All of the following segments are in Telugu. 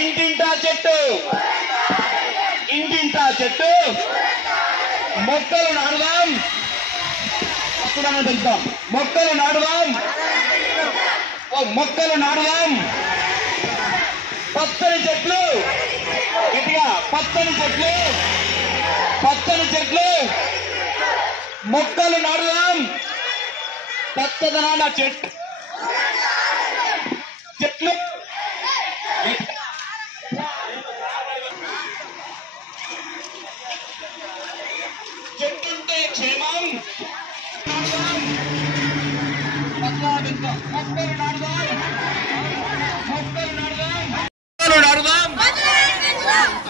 ఇంటింటా చెట్టు, ఇంటింటా చెట్టు, మొక్కలు నాటుదాం. తెలుద్దాం, మొక్కలు నాటుదాం, మొక్కలు నాటుదాం. పచ్చని చెట్లు, గట్టిగా పచ్చని చెట్లు, పచ్చని చెట్లు, మొక్కలు నాటుదాం. పచ్చదనాల చెట్లు, చెట్లు చెట్టుంటే క్షేమం. మొక్కలు నాటుదాం, మొక్కలు నాటుదాం, మొక్కలు నాటుదాం.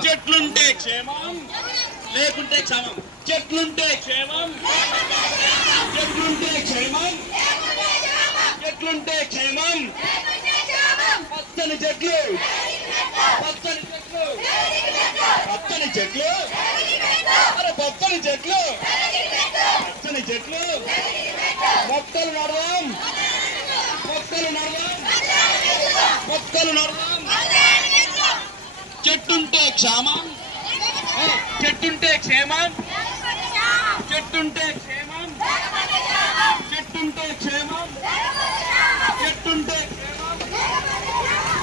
చెట్లుంటే క్షేమం, లేకుంటే క్షేమం. చెట్లుంటే క్షేమం, చెట్లుంటే క్షేమం, చెట్లుంటే క్షేమం. పచ్చని చెట్లు, పచ్చని చెట్లు, పచ్చని చెట్లు, అరే పచ్చని చెట్లు, పచ్చని చెట్లు, మొక్కలు నాటుదాం, మొక్కలు నాటుదాం, మొక్కలు నాటుదాం. చెట్టుంటే క్షేమం, చెట్టుంటే క్షేమం, చెట్టుంటే క్షేమం, చెట్టుంటే క్షేమం, చెట్టుంటే క్షేమం.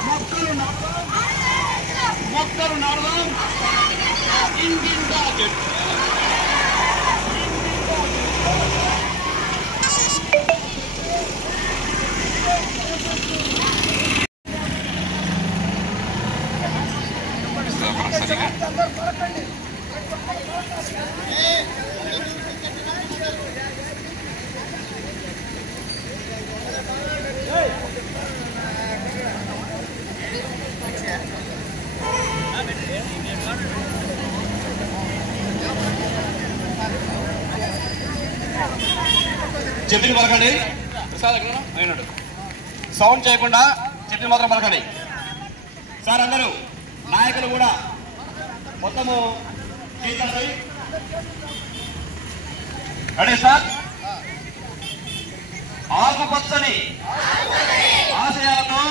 మొక్కలు నాటుదాం, మొక్కలు నాటుదాం. ఇంటింటా చెట్టు, చెప్పింది పలకండి. ప్రసాద్ ఎక్కడ అయినాడు, సౌండ్ చేయకుండా చెప్పింది మాత్రం పలకండి. సార్ అందరూ నాయకులు కూడా మొత్తము రెడీ సార్. ఆకుపచ్చని ఆశయాలతో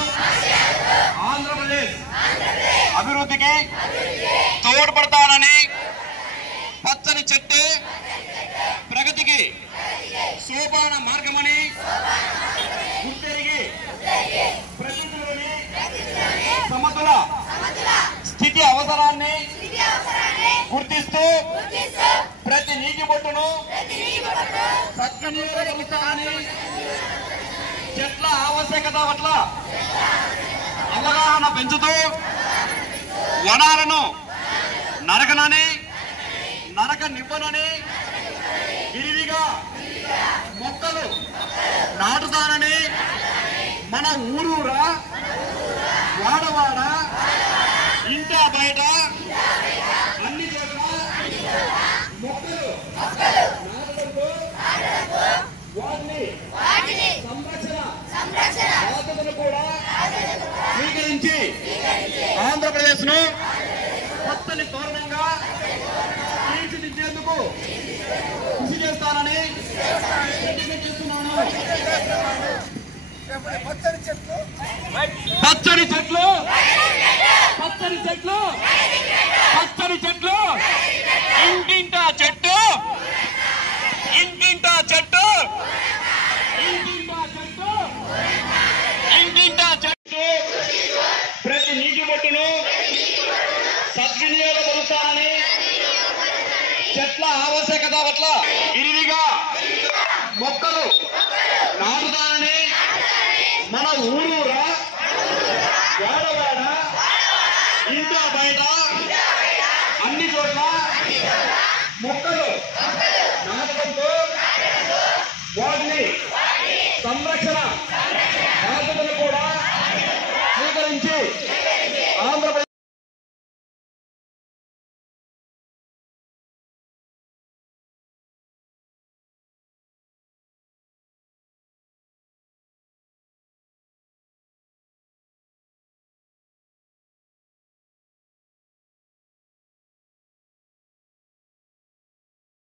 ఆంధ్రప్రదేశ్ అభివృద్ధికి తోడ్పడతానని, పచ్చని చెట్టు ప్రగతికి సోపాన మార్గమని గుర్తెరిగి ప్రకృతిలోని సమతుల స్థితి అవసరాన్ని గుర్తిస్తూ ప్రతి నీటి బొట్టును సద్వినియోగపరుస్తానని, చెట్ల ఆవశ్యకత పట్ల అవగాహన పెంచుతూ వనాలను నరకనని, నరకనివ్వనని, విరివిగా మొక్కలు నాటుతానని, మన ఊరూరా వాడవాడ ఇంటా బయట అన్ని చోట్ల మొక్కలు నాటడంతో వాటిని సంరక్షణ బాధ్యతను కూడా స్వీకరించి ఆంధ్రప్రదేశ్ ను పచ్చని తోరణంగా తీర్చిదిద్దేందుకు కృషి చేస్తానని చేస్తున్నాను. పచ్చని చెట్లు, పచ్చని చెట్లు, పచ్చని చెట్లు, పచ్చని చెట్లు, ఇంటింటా చెట్టు, ఇంటింటా చెట్టు, ఇంటింటా చెట్టు, ఇంటింటా చెట్టు, ప్రతి నీటి బొట్టును సద్వినియోగపరుస్తానని, చెట్ల ఆవశ్యకత పట్ల విరివిగా మొక్కలు నాటుతానని, మన ఊరు